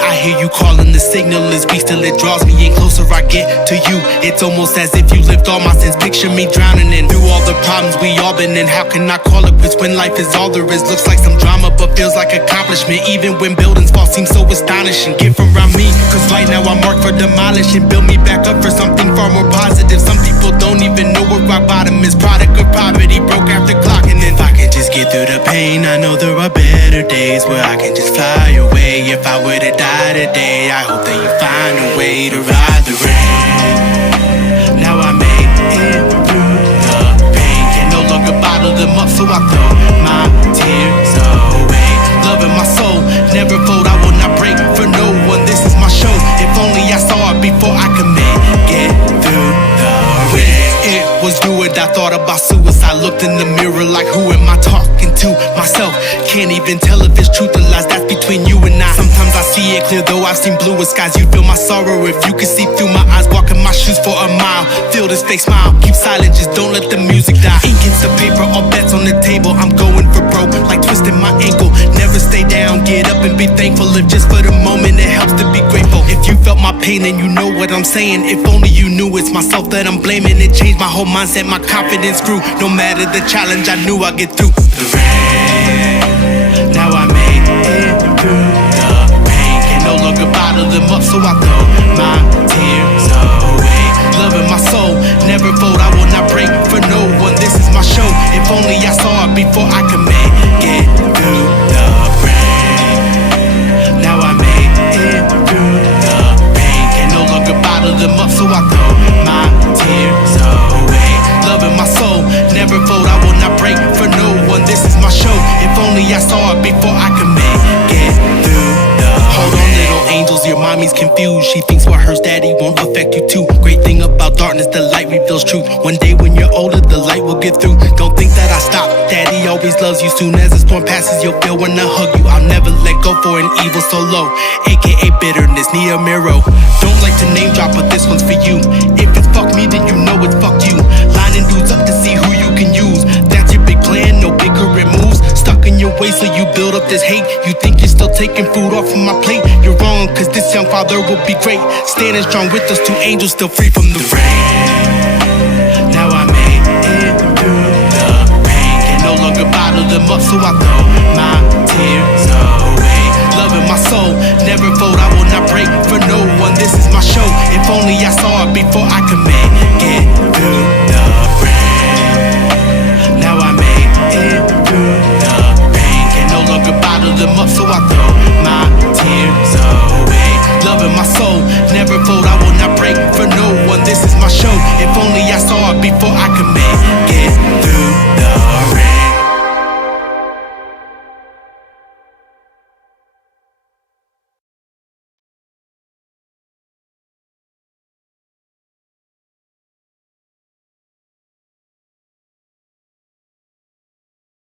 I hear you calling, the signal is weak, still it draws me in closer I get to you. It's almost as if you lived all my sins, picture me drowning in through all the problems we all been in. How can I call it quits when life is all there is? Looks like some drama but feels like accomplishment. Even when buildings fall seems so astonishing. Get from around me, cause right now I'm marked for demolishing. Build me back up for something far more positive. Some people don't even know where rock bottom is. Product of poverty, broke after clocking in. If I can just get through the pain, I know there are better days where I can just fly away. If I were to die today, I hope that you find a way to ride the rain. Now I made it through the pain, can no longer bottle them up, so I throw my tears away. Love in my soul, never fold, I will not break for no one. This is my show, if only I saw it before I could make it through the rain. It was good, I thought about suicide. Looked in the mirror like, who am I talking to? Myself, can't even tell if it's truth or lies, that's between you and I. Sometimes I see it clear, though I've seen bluer skies. You feel my sorrow if you could see through my eyes. Walking my shoes for a mile, feel this fake smile. Keep silent, just don't let the music die. Ink into paper, all bets on the table. I'm going for broke, like twisting my ankle. Never stay down, get up and be thankful. If just for the moment it helps to be grateful. If you felt my pain, then you know what I'm saying. If only you knew it's myself that I'm blaming. It changed my whole mindset, my confidence grew. No matter the challenge, I knew I'd get through the rain. Now I made it through the pain, can no longer bottle them up, so I throw my tears away. Love in my soul, never fold, I will not break for no one. This is my show, if only I saw it before I could make it through the rain. Now I made it through the pain, can no longer bottle them up, so I throw my tears away. Love in my soul, never fold, I will not break for no one. This is my show, if only I saw it before I could make it through the Hold on, little angels, your mommy's confused. She thinks what hurts daddy won't affect you too. Great thing about darkness, the light reveals truth. One day when you're older, the light will get through. Don't think that I stop, daddy always loves you. Soon as the storm passes, you'll feel when I hug you. I'll never let go for an evil so low, aka bitterness, need a mirror. Don't like to name drop, but this one's for you. If it's fuck me, then you know it's fuck you. Lining dudes up to see who you can use. That's your big plan, no bigger moves. Stuck in your way, so you build up this hate. You think you're still taking food off of my plate. You're wrong, cause this young father will be great. Standing strong with us, two angels still free from the rain. Now I made it through the pain, can no longer bottle them up, so I throw my tears away. Love in my soul, never fold, I will not break for no one. This is my show, if only I saw it before I could